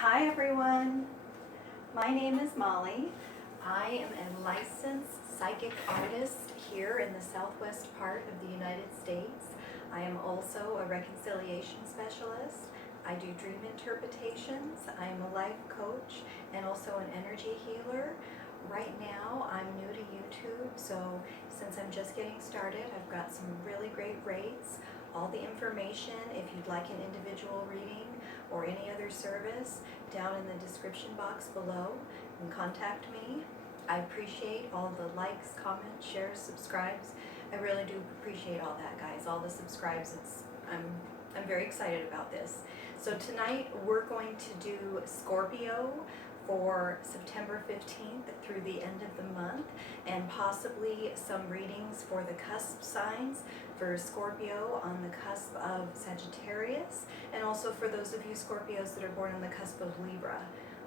Hi everyone, my name is Molly. I am a licensed psychic artist here in the southwest part of the United States. I am also a reconciliation specialist. I do dream interpretations. I am a life coach and also an energy healer. Right now I'm new to YouTube, so since I'm just getting started, I've got some really great rates. All the information, if you'd like an individual reading or any other service, down in the description box below, and contact me. I appreciate all the likes, comments, shares, subscribes. I really do appreciate all that, guys, all the subscribes. I'm very excited about this. So tonight we're going to do Scorpio for September 15th through the end of the month, and possibly some readings for the cusp signs, for Scorpio on the cusp of Sagittarius, and also for those of you Scorpios that are born on the cusp of Libra.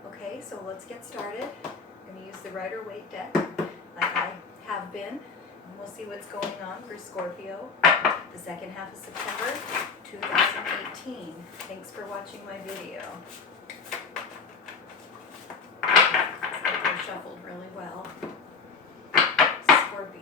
Okay, so let's get started. I'm going to use the Rider-Waite deck like I have been, and we'll see what's going on for Scorpio the second half of September 2018. Thanks for watching my video. They're shuffled really well. Scorpio.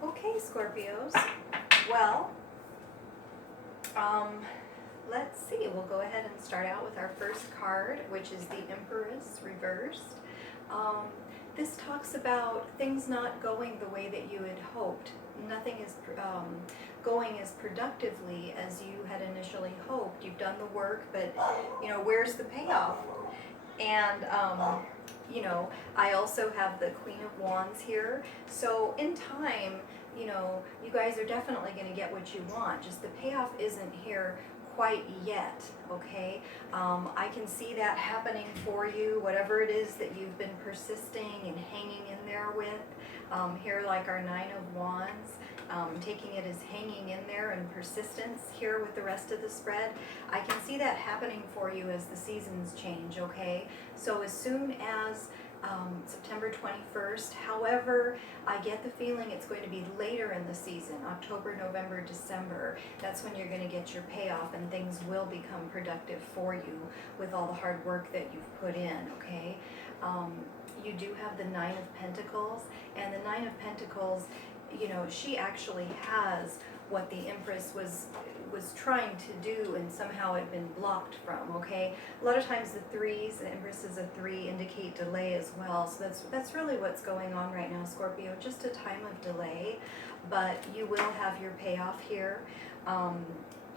Okay, Scorpios. Well, let's see. We'll go ahead and start out with our first card, which is the Empress reversed. This talks about things not going the way that you had hoped. Nothing is going as productively as you had initially hoped. You've done the work, but where's the payoff? And I also have the Queen of Wands here. So in time, you guys are definitely going to get what you want. Just the payoff isn't here quite yet, okay? I can see that happening for you, whatever it is that you've been persisting and hanging in there with. Here, like our Nine of Wands, taking it as hanging in there and persistence here with the rest of the spread. I can see that happening for you as the seasons change, okay? So as soon as September 21st, however, I get the feeling it's going to be later in the season, October, November, December. That's when you're going to get your payoff and things will become productive for you with all the hard work that you've put in, okay? You do have the Nine of Pentacles, and the Nine of Pentacles, she actually has what the Empress was trying to do, and somehow it had been blocked from, okay? A lot of times the threes, the Empress is a 3, indicate delay as well. So that's really what's going on right now, Scorpio, just a time of delay, but you will have your payoff here, and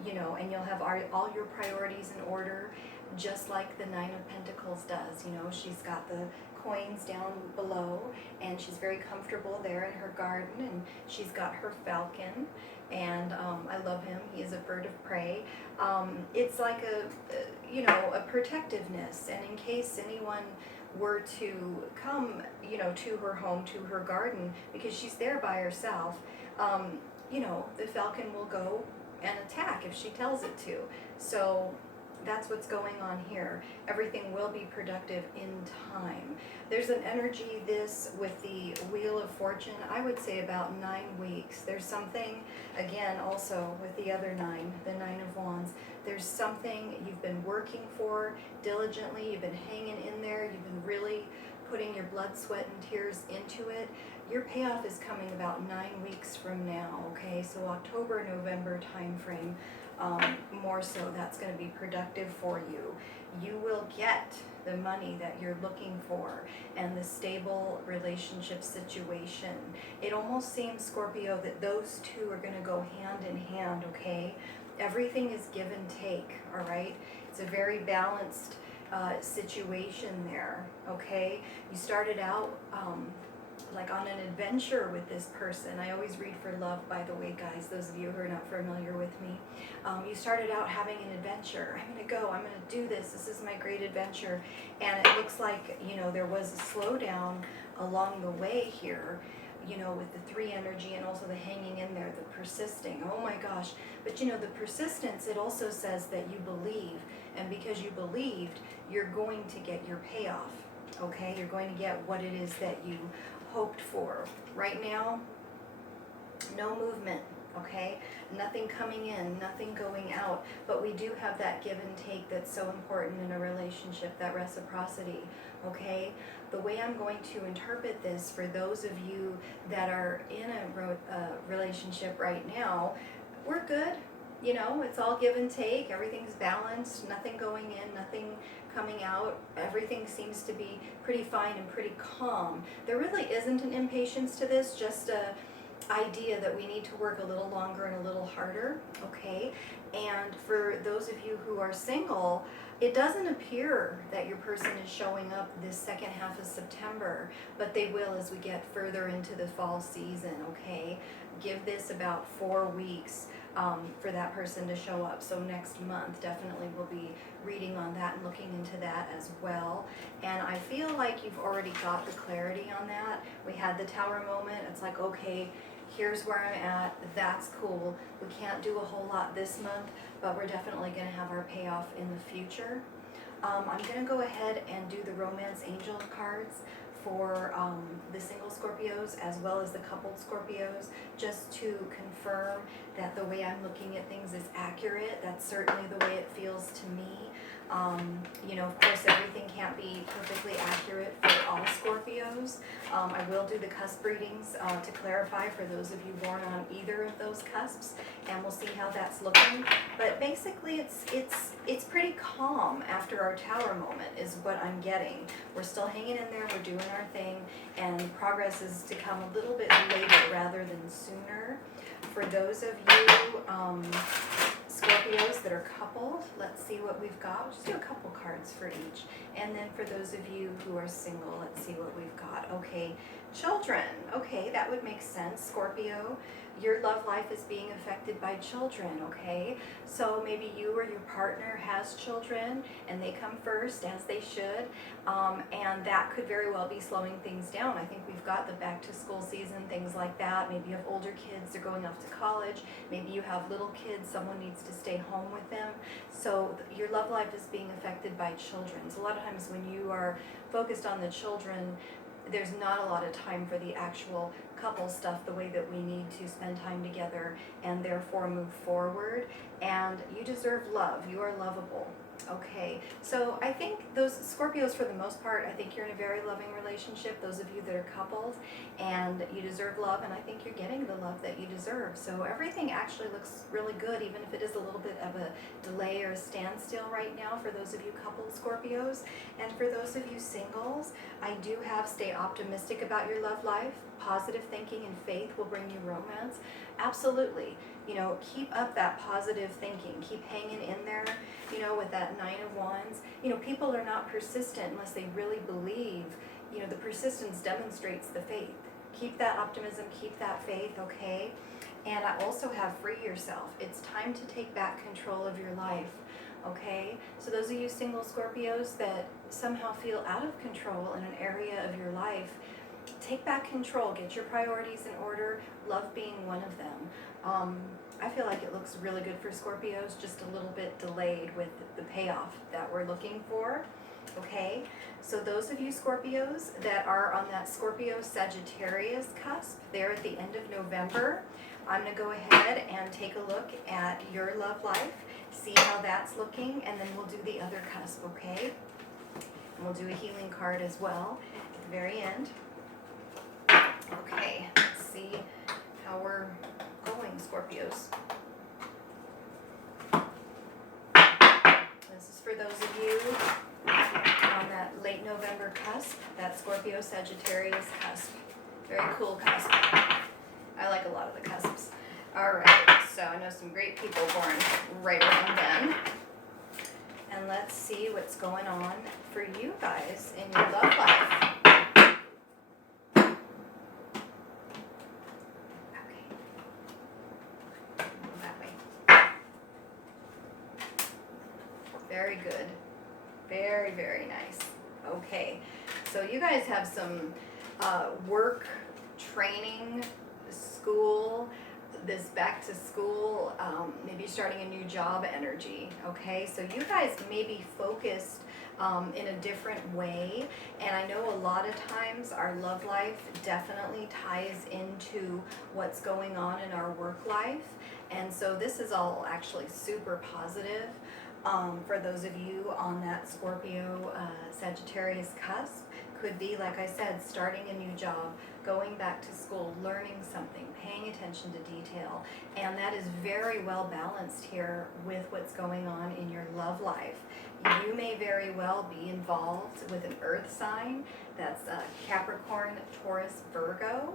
you'll have all your priorities in order, just like the Nine of Pentacles does. She's got the coins down below, and she's very comfortable there in her garden, and she's got her falcon, and I love him. He is a bird of prey. It's like a protectiveness, and in case anyone were to come, to her home, to her garden, because she's there by herself, the falcon will go and attack if she tells it to. So that's what's going on here. Everything will be productive in time. There's an energy with the Wheel of Fortune, I would say about 9 weeks. There's something, again, also with the other 9, the Nine of Wands, there's something you've been working for diligently, you've been hanging in there, you've been really putting your blood, sweat, and tears into it. Your payoff is coming about 9 weeks from now, okay? So October, November time frame. More so, that's going to be productive for you. You will get the money that you're looking for and the stable relationship situation. It almost seems, Scorpio, that those two are going to go hand in hand, okay? Everything is give and take, all right? It's a very balanced situation there, okay? You started out like on an adventure with this person. I always read for love, by the way, guys, those of you who are not familiar with me. You started out having an adventure. I'm going to go, I'm going to do this. This is my great adventure. And it looks like, you know, there was a slowdown along the way here, you know, with the 3 energy and also the hanging in there, the persisting. Oh my gosh. But you know, the persistence, it also says that you believe. And because you believed, you're going to get your payoff. Okay? You're going to get what it is that you hoped for. Right now, no movement, okay? Nothing coming in, nothing going out, but we do have that give and take that's so important in a relationship, that reciprocity, okay? The way I'm going to interpret this for those of you that are in a relationship right now, we're good. You know, it's all give and take, everything's balanced, nothing going in, nothing coming out, everything seems to be pretty fine and pretty calm. There really isn't an impatience to this, just a idea that we need to work a little longer and a little harder, okay? And for those of you who are single, it doesn't appear that your person is showing up this second half of September, but they will as we get further into the fall season, okay? Give this about 4 weeks for that person to show up. So next month, definitely we'll be reading on that and looking into that as well. And I feel like you've already got the clarity on that. We had the Tower moment. It's like, okay, here's where I'm at. That's cool. We can't do a whole lot this month, but we're definitely going to have our payoff in the future. I'm going to go ahead and do the Romance Angel cards for the single Scorpios as well as the coupled Scorpios, just to confirm that the way I'm looking at things is accurate. That's certainly the way it feels to me. You know, of course, everything can't be perfectly accurate for all Scorpios. I will do the cusp readings to clarify for those of you born on either of those cusps, and we'll see how that's looking. But basically, it's pretty calm after our Tower moment is what I'm getting. We're still hanging in there, we're doing our thing, and progress is to come a little bit later rather than sooner. For those of you Scorpios that are coupled, let's see what we've got. We'll just do a couple cards for each. And then for those of you who are single, let's see what we've got. Okay, children. Okay, that would make sense. Scorpio, your love life is being affected by children, okay? So maybe you or your partner has children and they come first, as they should, and that could very well be slowing things down. I think we've got the back to school season, things like that. Maybe you have older kids, they're going off to college. Maybe you have little kids, someone needs to stay home with them. So your love life is being affected by children. So a lot of times when you are focused on the children, there's not a lot of time for the actual couple stuff, the way that we need to spend time together and therefore move forward. And you deserve love. You are lovable. Okay, so I think those Scorpios, for the most part, I think you're in a very loving relationship, those of you that are coupled, and you deserve love, and I think you're getting the love that you deserve. So everything actually looks really good, even if it is a little bit of a delay or a standstill right now for those of you coupled Scorpios. And for those of you singles, I do have stay optimistic about your love life. Positive thinking and faith will bring you romance. Absolutely. You know, keep up that positive thinking. Keep hanging in there, you know, with that 9 of Wands. You know, people are not persistent unless they really believe. You know, the persistence demonstrates the faith. Keep that optimism, keep that faith, okay? And I also have free yourself. It's time to take back control of your life, okay? So those of you single Scorpios that somehow feel out of control in an area of your life, take back control, get your priorities in order, love being one of them. I feel like it looks really good for Scorpios, just a little bit delayed with the payoff that we're looking for, okay? So those of you Scorpios that are on that Scorpio Sagittarius cusp, they're at the end of November. I'm going to go ahead and take a look at your love life, see how that's looking, and then we'll do the other cusp, okay? And we'll do a healing card as well at the very end. Okay, let's see how we're going, Scorpios. This is for those of you on that late November cusp, that Scorpio Sagittarius cusp. Very cool cusp. I like a lot of the cusps. Alright, so I know some great people born right around then. And let's see what's going on for you guys in your love life. Very good. Very, very nice. Okay, so you guys have some work, training, school, this back to school, maybe starting a new job energy, okay? So you guys may be focused in a different way, and I know a lot of times our love life definitely ties into what's going on in our work life, and so this is all actually super positive. For those of you on that Scorpio, Sagittarius cusp, could be, like I said, starting a new job, going back to school, learning something, paying attention to detail, and that is very well balanced here with what's going on in your love life. You may very well be involved with an earth sign, that's Capricorn, Taurus, Virgo,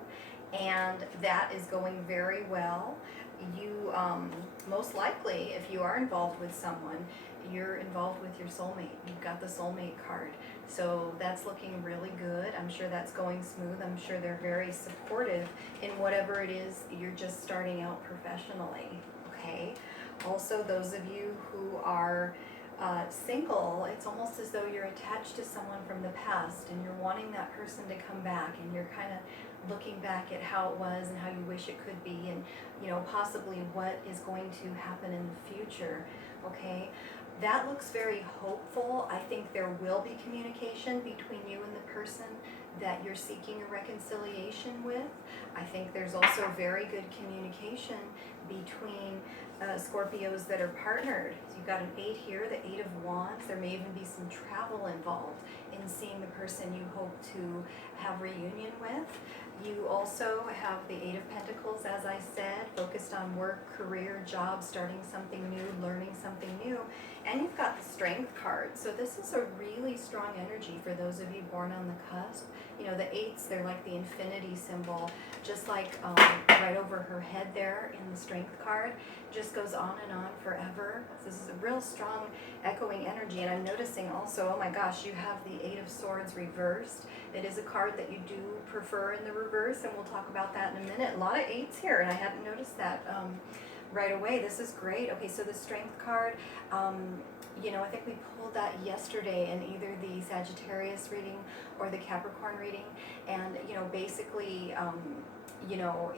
and that is going very well. You most likely, if you are involved with someone, you're involved with your soulmate. You've got the soulmate card, so that's looking really good. I'm sure that's going smooth. I'm sure they're very supportive in whatever it is you're just starting out professionally. Okay, also those of you who are single, it's almost as though you're attached to someone from the past and you're wanting that person to come back, and you're kind of looking back at how it was and how you wish it could be, and possibly what is going to happen in the future. Okay, that looks very hopeful. I think there will be communication between you and the person that you're seeking a reconciliation with. I think there's also very good communication between Scorpios that are partnered. So you've got an 8 here, the 8 of Wands. There may even be some travel involved in seeing the person you hope to have reunion with. You also have the 8 of Pentacles, as I said, focused on work, career, job, starting something new, learning something new. And you've got the Strength card. So this is a really strong energy for those of you born on the cusp. The 8s, they're like the infinity symbol, just like right over her head there in the Strength card. Just goes on and on forever. So this is a real strong echoing energy. And I'm noticing also, oh my gosh, you have the 8 of Swords reversed. It is a card that you do prefer in the reverse, and we'll talk about that in a minute. A lot of 8s here, and I hadn't noticed that right away. This is great. Okay, so the Strength card, I think we pulled that yesterday in either the Sagittarius reading or the Capricorn reading, and basically,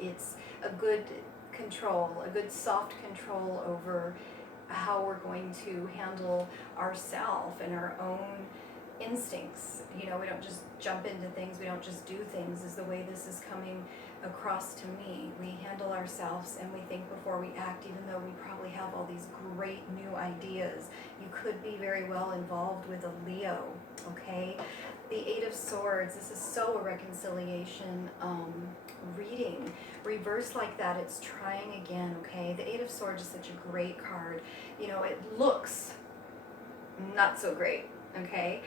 it's a good control, a good soft control over how we're going to handle ourselves and our own instincts. We don't just jump into things, we don't just do things, is the way this is coming across to me. We handle ourselves and we think before we act, even though we probably have all these great new ideas. You could be very well involved with a Leo, okay? The 8 of Swords, this is so a reconciliation reading. Reversed like that, it's trying again, okay? The 8 of Swords is such a great card. It looks not so great. Okay,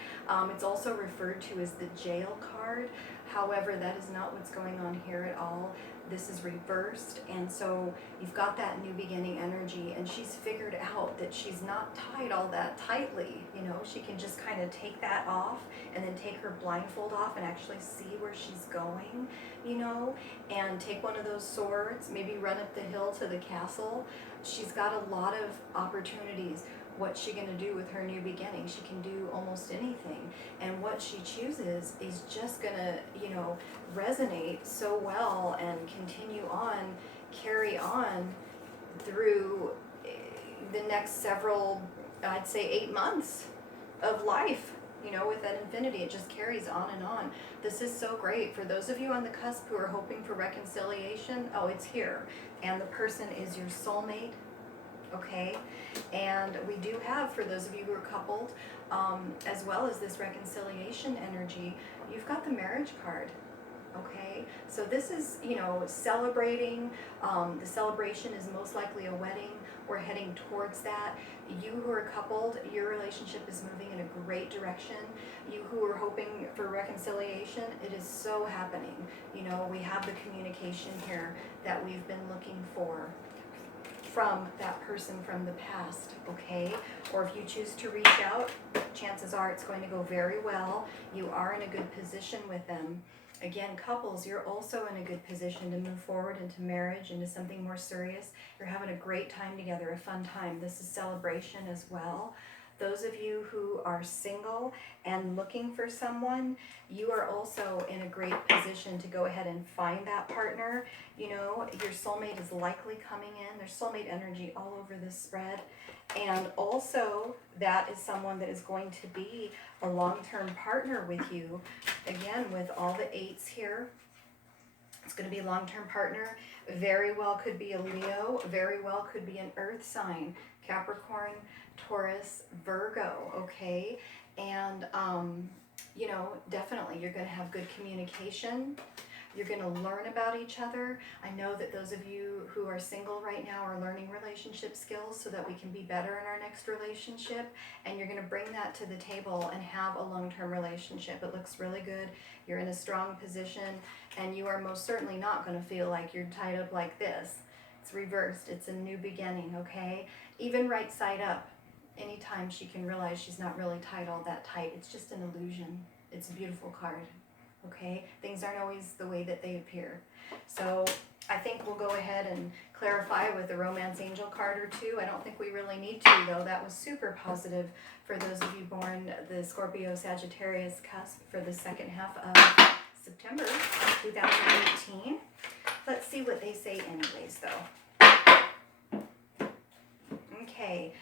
it's also referred to as the Jail card. However, that is not what's going on here at all. This is reversed, and so you've got that new beginning energy, and she's figured out that she's not tied all that tightly. She can just kind of take that off and then take her blindfold off and actually see where she's going, and take one of those swords, maybe run up the hill to the castle. She's got a lot of opportunities. What's she going to do with her new beginning? She can do almost anything, and what she chooses is just going to resonate so well and continue on, carry on through the next several, I'd say 8 months of life. With that infinity, it just carries on and on. This is so great for those of you on the cusp who are hoping for reconciliation. Oh, it's here, and the person is your soulmate. Okay, and we do have, for those of you who are coupled, as well as this reconciliation energy, you've got the marriage card. Okay, so this is, celebrating. The celebration is most likely a wedding. We're heading towards that. You who are coupled, your relationship is moving in a great direction. You who are hoping for reconciliation, it is so happening. We have the communication here that we've been looking for from that person from the past, okay? Or if you choose to reach out, chances are it's going to go very well. You are in a good position with them. Again, couples, you're also in a good position to move forward into marriage, into something more serious. You're having a great time together, a fun time. This is celebration as well. Those of you who are single and looking for someone, you are also in a great position to go ahead and find that partner. You know, your soulmate is likely coming in. There's soulmate energy all over this spread. And also, that is someone that is going to be a long-term partner with you. Again, with all the 8s here, it's going to be a long-term partner. Very well could be a Leo. Very well could be an earth sign. Capricorn, Taurus, Virgo, okay? And, you know, definitely you're going to have good communication. You're going to learn about each other. I know that those of you who are single right now are learning relationship skills so that we can be better in our next relationship. And you're going to bring that to the table and have a long-term relationship. It looks really good. You're in a strong position, and you are most certainly not going to feel like you're tied up like this. It's reversed. It's a new beginning, okay? Even right side up, anytime she can realize she's not really tied all that tight. It's just an illusion. It's a beautiful card. Okay, things aren't always the way that they appear. So I think we'll go ahead and clarify with a romance angel card or two. I don't think we really need to, though. That was super positive for those of you born the Scorpio Sagittarius cusp for the second half of September 2018. Let's see what they say anyways, though. Okay,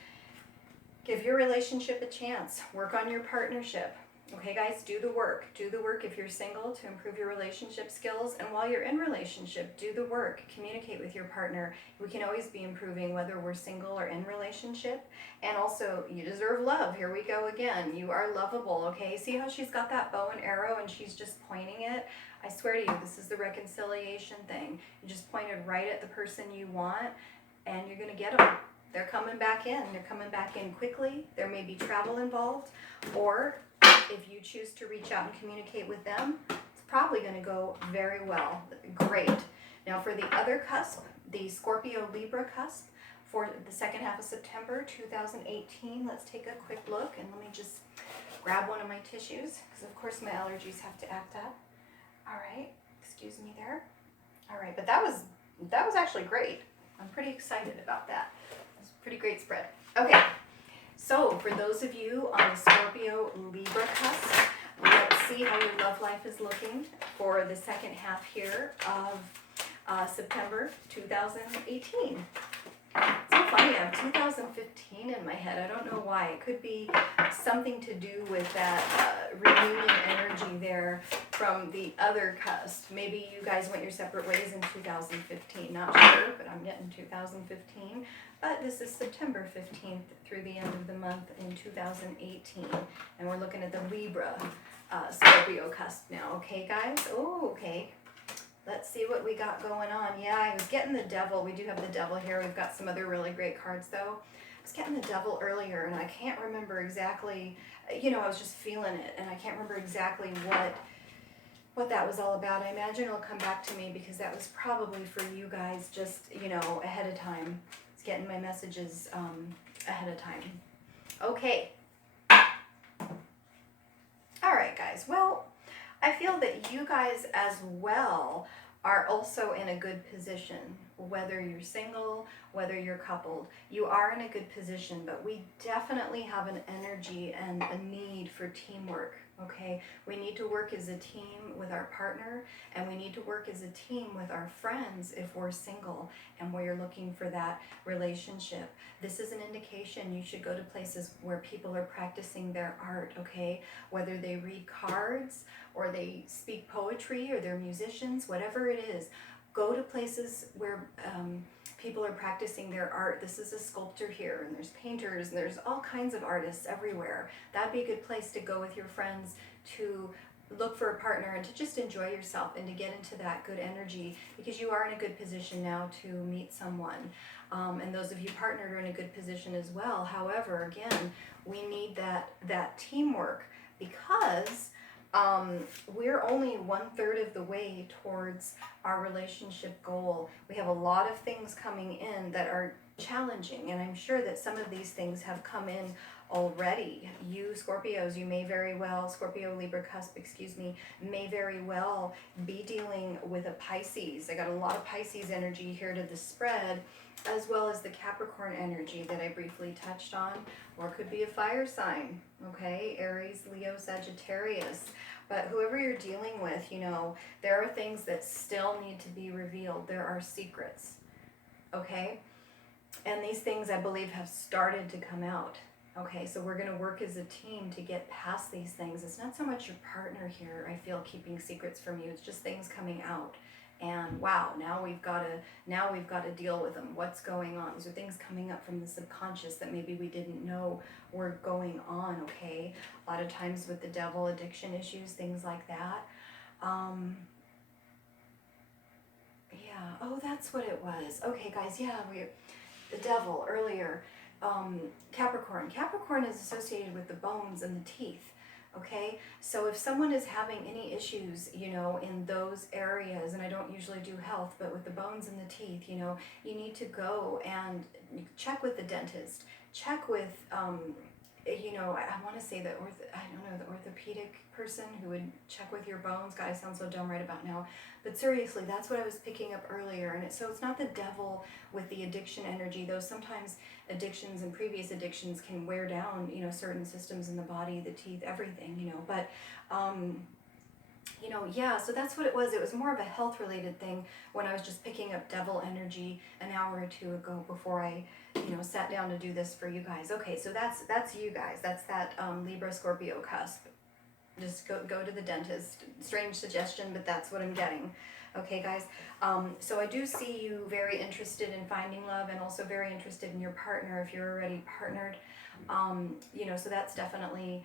give your relationship a chance. Work on your partnership. Okay, guys, do the work. Do the work if you're single to improve your relationship skills. And while you're in relationship, do the work. Communicate with your partner. We can always be improving whether we're single or in relationship. And also, you deserve love. Here we go again. You are lovable, okay? See how she's got that bow and arrow and she's just pointing it? I swear to you, this is the reconciliation thing. You just pointed right at the person you want, and you're going to get them. They're coming back in. They're coming back in quickly. There may be travel involved, or if you choose to reach out and communicate with them, it's probably going to go very well. Great. Now for the other cusp, the Scorpio Libra cusp for the second half of September 2018, let's take a quick look, and let me just grab one of my tissues because of course my allergies have to act up. All right, excuse me there. All right, but that was actually great. I'm pretty excited about that. It's a pretty great spread. Okay. So, for those of you on the Scorpio Libra cusp, let's see how your love life is looking for the second half here of September 2018. It's so funny, I have 2015 in my head. I don't know why. It could be something to do with that reunion energy there from the other cusp. Maybe you guys went your separate ways in 2015. Not sure, but I'm getting 2015. But this is September 15th through the end of the month in 2018. And we're looking at the Libra Scorpio cusp now. Okay, guys? Oh, okay. Let's see what we got going on. Yeah, I was getting the devil. We do have the devil here. We've got some other really great cards, though. I was getting the devil earlier, and I can't remember exactly. You know, I was just feeling it, and I can't remember exactly what that was all about. I imagine it'll come back to me because that was probably for you guys just, you know, ahead of time. It's getting my messages ahead of time. Okay. All right, guys. Well, I feel that you guys as well are also in a good position, whether you're single, whether you're coupled. You are in a good position, but we definitely have an energy and a need for teamwork, okay? We need to work as a team with our partner, and we need to work as a team with our friends if we're single and we're looking for that relationship. This is an indication you should go to places where people are practicing their art, okay? Whether they read cards or they speak poetry or they're musicians, whatever it is, go to places where people are practicing their art. This is a sculptor here, and there's painters, and there's all kinds of artists everywhere. That'd be a good place to go with your friends to look for a partner and to just enjoy yourself and to get into that good energy, because you are in a good position now to meet someone. And those of you partnered are in a good position as well. However, again, we need that teamwork, because we're only 1/3 of the way towards our relationship goal. We have a lot of things coming in that are challenging, and I'm sure that some of these things have come in already. You Scorpios, you may very well, Scorpio, Libra, Cusp, excuse me, may very well be dealing with a Pisces. I got a lot of Pisces energy here to the spread, as well as the Capricorn energy that I briefly touched on, or it could be a fire sign, okay? Aries, Leo, Sagittarius. But whoever you're dealing with, you know, there are things that still need to be revealed. There are secrets, okay? And these things, I believe, have started to come out. Okay, so we're going to work as a team to get past these things. It's not so much your partner here, I feel, keeping secrets from you. It's just things coming out. And wow, now we've got to deal with them. What's going on? These are things coming up from the subconscious that maybe we didn't know were going on, okay? A lot of times with the devil, addiction issues, things like that. Yeah, oh, that's what it was. Okay, guys, yeah, the devil earlier. Capricorn. Capricorn is associated with the bones and the teeth. Okay, so if someone is having any issues, you know, in those areas, and I don't usually do health, but with the bones and the teeth, you know, you need to go and check with the dentist, check with, you know, I want to say the orthopedic person who would check with your bones. God, I sound so dumb right about now. But seriously, that's what I was picking up earlier. And so it's not the devil with the addiction energy, though sometimes addictions and previous addictions can wear down, you know, certain systems in the body, the teeth, everything, you know. But, you know, yeah, so that's what it was. It was more of a health-related thing when I was just picking up devil energy an hour or two ago before I, you know, sat down to do this for you guys. Okay, so that's you guys. That's that Libra, Scorpio cusp. Just go to the dentist. Strange suggestion, but that's what I'm getting. Okay, guys. So I do see you very interested in finding love and also very interested in your partner if you're already partnered. You know, so that's definitely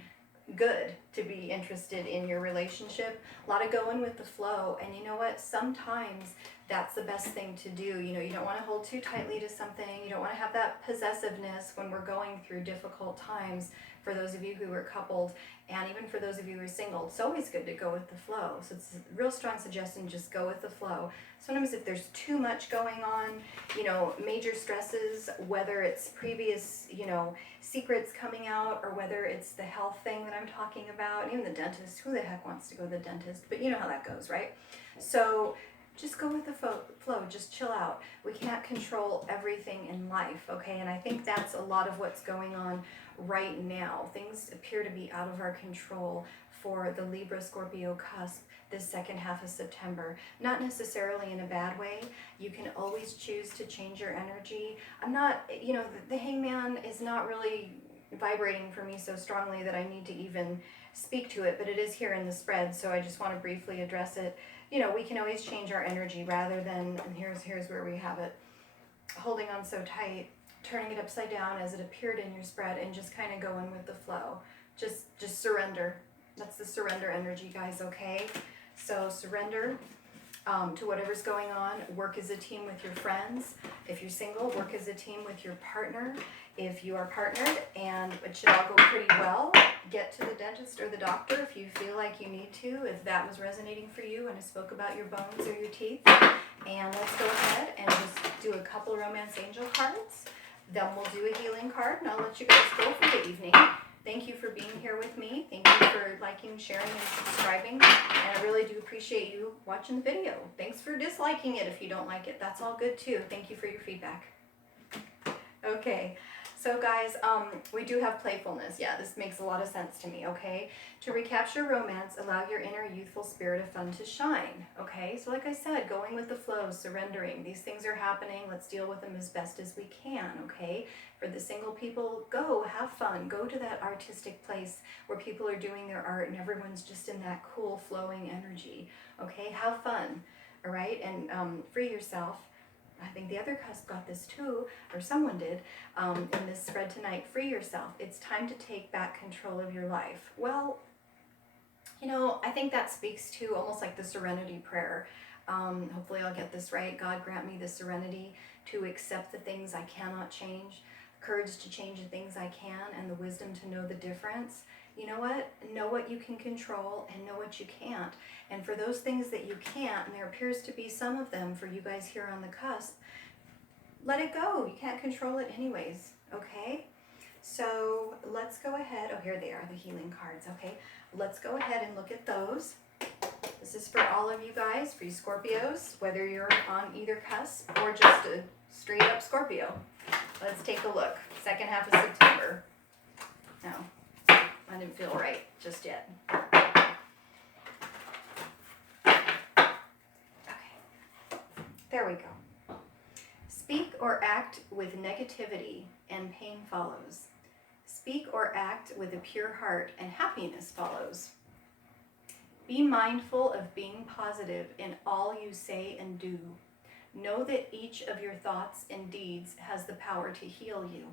good to be interested in your relationship. A lot of going with the flow. And you know what? Sometimes that's the best thing to do. You know, you don't want to hold too tightly to something. You don't want to have that possessiveness when we're going through difficult times. For those of you who are coupled, and even for those of you who are single, it's always good to go with the flow. So it's a real strong suggestion, just go with the flow. Sometimes if there's too much going on, you know, major stresses, whether it's previous, you know, secrets coming out, or whether it's the health thing that I'm talking about, even the dentist, who the heck wants to go to the dentist? But you know how that goes, right? So just go with the flow, just chill out. We can't control everything in life, okay? And I think that's a lot of what's going on right now. Things appear to be out of our control for the Libra Scorpio cusp this second half of September. Not necessarily in a bad way. You can always choose to change your energy. I'm not, you know, the hangman is not really vibrating for me so strongly that I need to even speak to it, but it is here in the spread, so I just want to briefly address it. You know, we can always change our energy rather than, and here's where we have it, holding on so tight, turning it upside down as it appeared in your spread, and just kind of going with the flow. Just surrender. That's the surrender energy, guys, okay? So surrender to whatever's going on. Work as a team with your friends. If you're single, work as a team with your partner. If you are partnered and it should all go pretty well, get to the dentist or the doctor if you feel like you need to, if that was resonating for you and I spoke about your bones or your teeth. And let's go ahead and just do a couple romance angel cards. Then we'll do a healing card, and I'll let you guys go for the evening. Thank you for being here with me. Thank you for liking, sharing, and subscribing. And I really do appreciate you watching the video. Thanks for disliking it if you don't like it. That's all good too. Thank you for your feedback. Okay. So guys, we do have playfulness. Yeah, this makes a lot of sense to me, okay? To recapture romance, allow your inner youthful spirit of fun to shine, okay? So like I said, going with the flow, surrendering. These things are happening. Let's deal with them as best as we can, okay? For the single people, go, have fun. Go to that artistic place where people are doing their art and everyone's just in that cool, flowing energy, okay? Have fun, all right? And free yourself. I think the other cusp got this too, or someone did, in this spread tonight. Free yourself. It's time to take back control of your life. Well, you know, I think that speaks to almost like the serenity prayer. Hopefully I'll get this right. God grant me the serenity to accept the things I cannot change, courage to change the things I can, and the wisdom to know the difference. You know what? Know what you can control and know what you can't. And for those things that you can't, and there appears to be some of them for you guys here on the cusp, let it go. You can't control it anyways, okay? So let's go ahead. Oh, here they are, the healing cards, okay? Let's go ahead and look at those. This is for all of you guys, for you Scorpios, whether you're on either cusp or just a straight up Scorpio. Let's take a look. Second half of September. No, I didn't feel right just yet. Okay, there we go. Speak or act with negativity and pain follows. Speak or act with a pure heart and happiness follows. Be mindful of being positive in all you say and do. Know that each of your thoughts and deeds has the power to heal you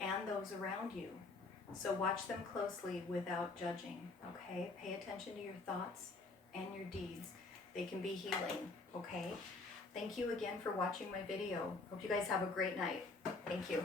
and those around you. So watch them closely without judging, okay? Pay attention to your thoughts and your deeds. They can be healing, okay? Thank you again for watching my video. Hope you guys have a great night. Thank you.